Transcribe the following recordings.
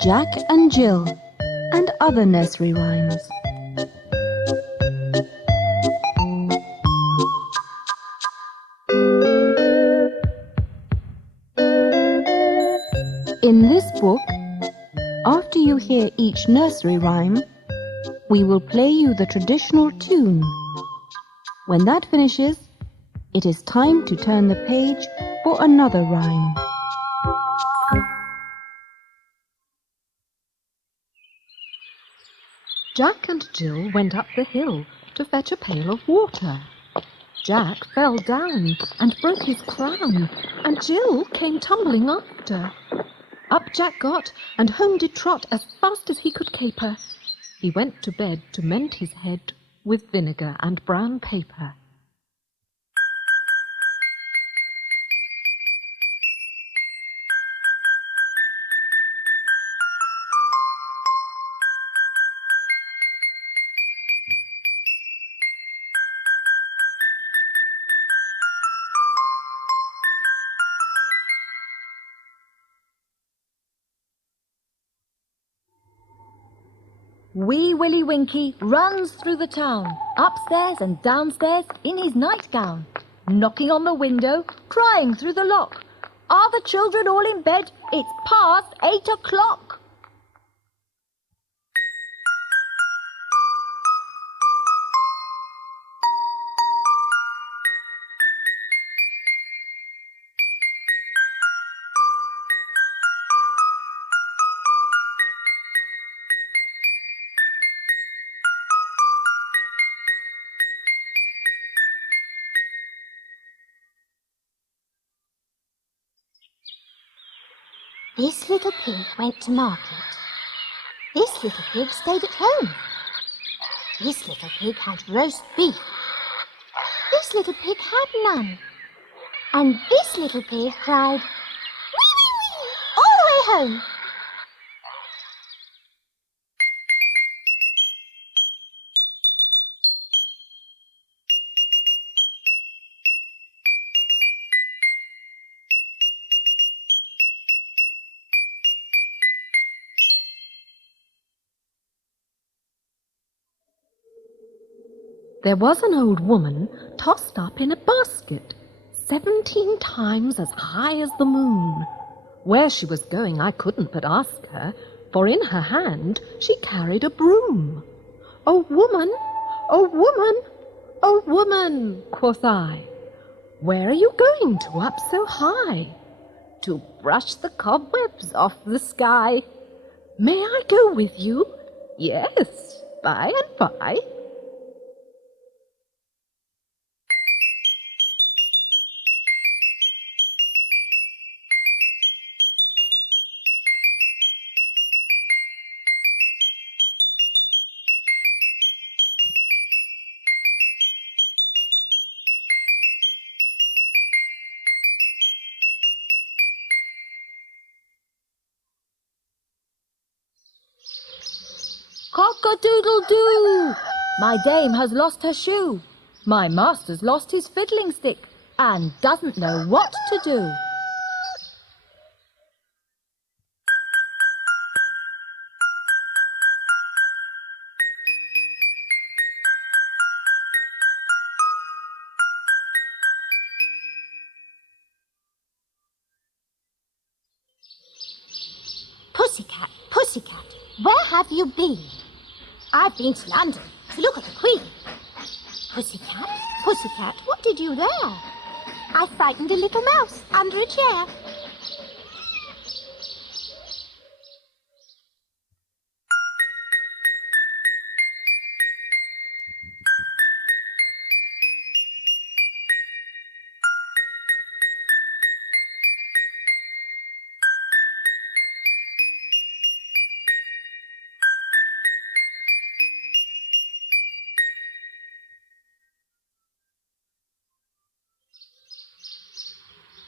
Jack and Jill and other nursery rhymes. In this book, after you hear each nursery rhyme, we will play you the traditional tune. When that finishes, it is time to turn the page for another rhyme. Jack and Jill went up the hill to fetch a pail of water. Jack fell down and broke his crown, and Jill came tumbling after. Up Jack got, and home did trot as fast as he could caper. He went to bed to mend his head with vinegar and brown paper. Wee Willie Winkie runs through the town, upstairs and downstairs in his nightgown, knocking on the window, crying through the lock. Are the children all in bed? It's past 8 o'clock. This little pig went to market. This little pig stayed at home. This little pig had roast beef. This little pig had none. And this little pig cried, "Wee, wee, wee," all the way home. There was an old woman tossed up in a basket, 17 times as high as the moon. Where she was going I couldn't but ask her, for in her hand she carried a broom. "O woman, O woman, O woman," quoth I, "where are you going to up so high?" "To brush the cobwebs off the sky." "May I go with you?" "Yes, by and by." Cock-a-doodle-doo! My dame has lost her shoe. My master's lost his fiddling stick and doesn't know what to do. Pussycat, Pussycat, where have you been? I've been to London to look at the Queen. Pussycat, Pussycat, what did you there? I frightened a little mouse under a chair.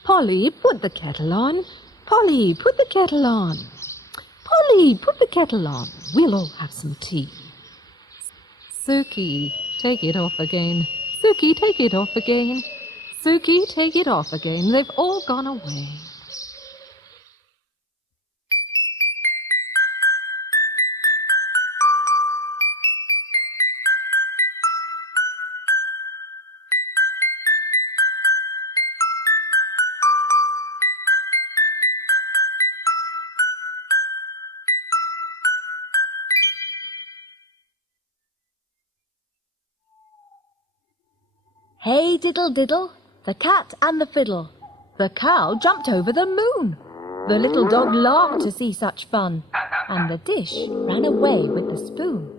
Polly, put the kettle on. Polly, put the kettle on. Polly, put the kettle on. We'll all have some tea. Suki, take it off again. Suki, take it off again. Suki, take it off again. They've all gone away. Hey, diddle diddle, the cat and the fiddle. The cow jumped over the moon. The little dog laughed to see such fun, and the dish ran away with the spoon.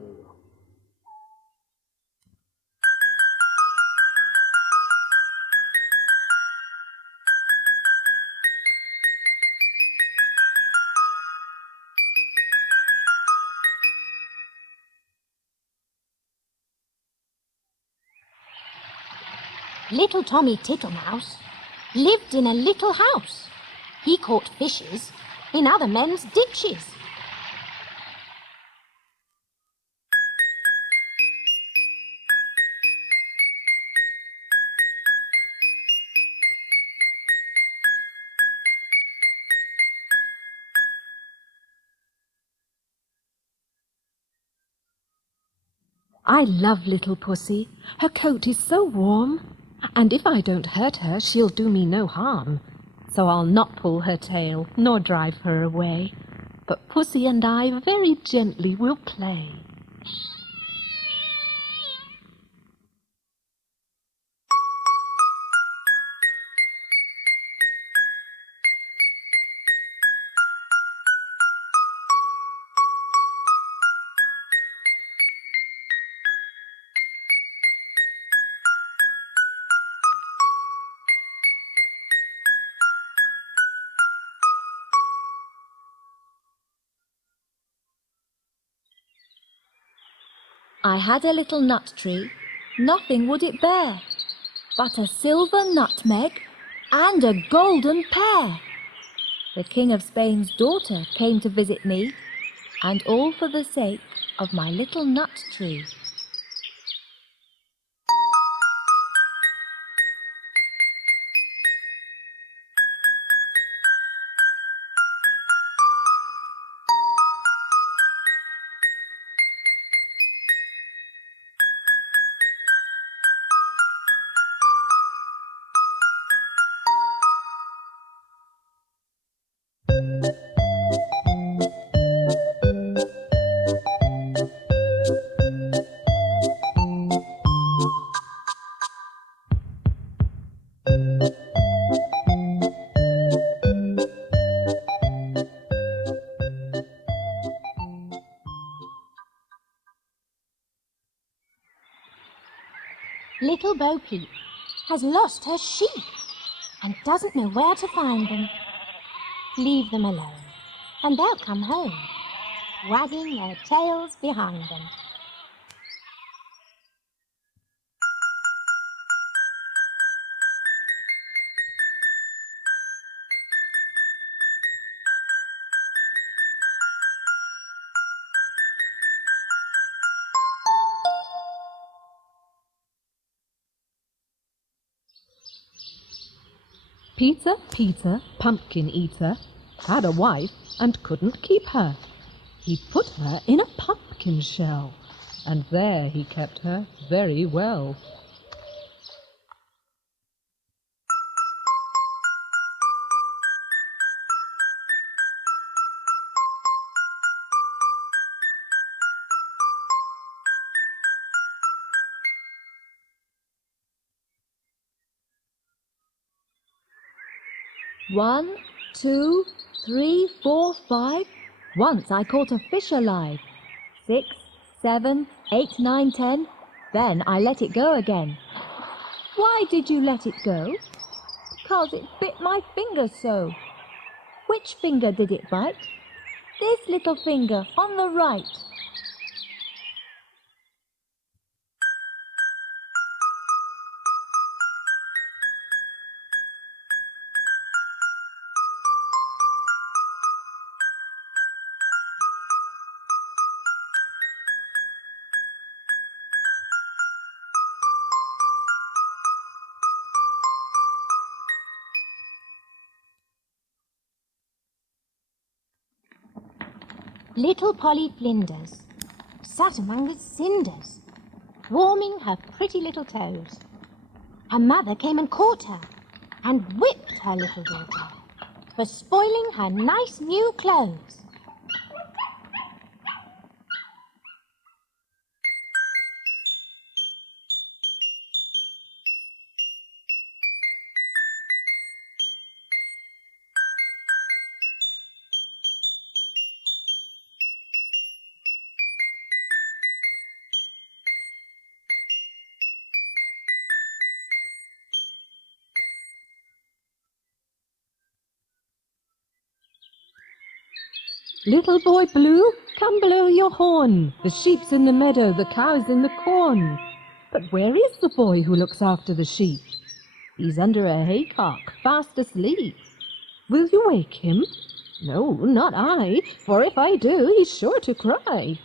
Little Tommy Tittlemouse lived in a little house. He caught fishes in other men's ditches. I love little Pussy. Her coat is so warm. And if I don't hurt her, she'll do me no harm. So I'll not pull her tail, nor drive her away. But Pussy and I very gently will play. I had a little nut tree, nothing would it bear, but a silver nutmeg and a golden pear. The King of Spain's daughter came to visit me, and all for the sake of my little nut tree. Little Bo-Peep has lost her sheep and doesn't know where to find them. Leave them alone, and they'll come home, wagging their tails behind them. Peter, pumpkin eater, had a wife and couldn't keep her. He put her in a pumpkin shell, and there he kept her very well. One, 2, 3, 4, 5. Once I caught a fish alive. 6, 7, 8, 9, 10. Then I let it go again. Why did you let it go? Because it bit my finger so. Which finger did it bite? This little finger on the right. Little Polly Flinders sat among the cinders, warming her pretty little toes. Her mother came and caught her and whipped her little daughter for spoiling her nice new clothes. Little boy blue, come blow your horn. The sheep's in the meadow, the cow's in the corn. But where is the boy who looks after the sheep? He's under a haycock, fast asleep. Will you wake him? No, not I, for if I do, he's sure to cry.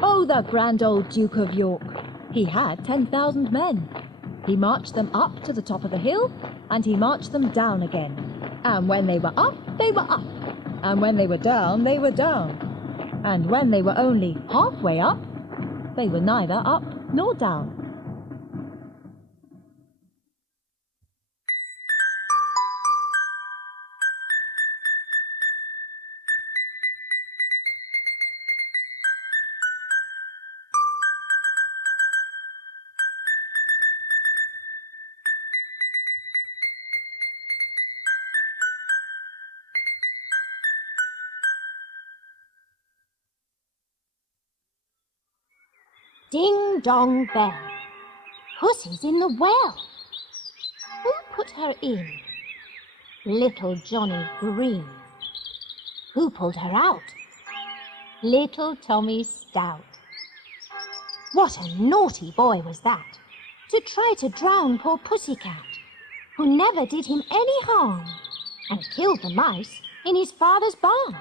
Oh, the grand old Duke of York! He had 10,000 men. He marched them up to the top of the hill, and he marched them down again. And when they were up, they were up. And when they were down, they were down. And when they were only halfway up, they were neither up nor down. Ding dong bell, Pussy's in the well. Who put her in? Little Johnny Green. Who pulled her out? Little Tommy Stout. What a naughty boy was that, to try to drown poor Pussycat, who never did him any harm, and killed the mice in his father's barn.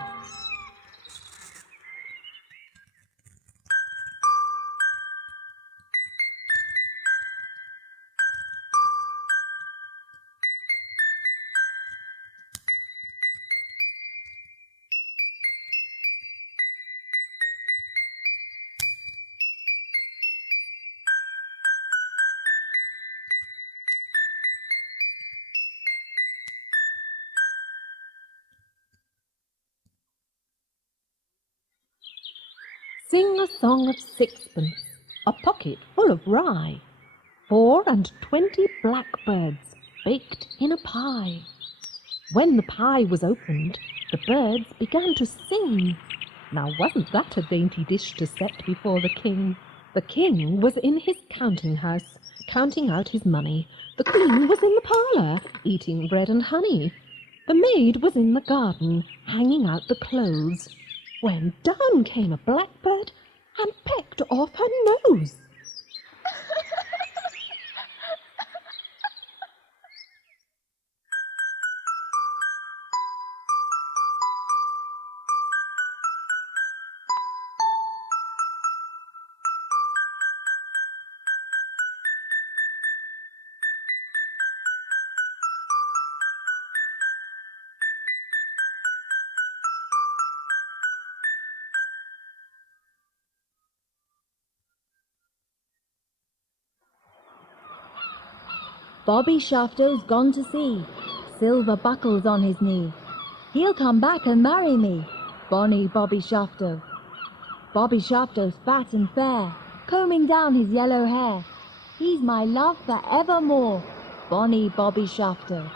Sing a song of sixpence, a pocket full of rye, 24 blackbirds baked in a pie. When the pie was opened, the birds began to sing. Now wasn't that a dainty dish to set before the king? The king was in his counting-house, counting out his money. The queen was in the parlour, eating bread and honey. The maid was in the garden, hanging out the clothes, when down came a blackbird and pecked off her nose. Bobby Shafto's gone to sea, silver buckles on his knee. He'll come back and marry me, bonny Bobby Shafto. Bobby Shafto's fat and fair, combing down his yellow hair. He's my love for evermore, bonny Bobby Shafto.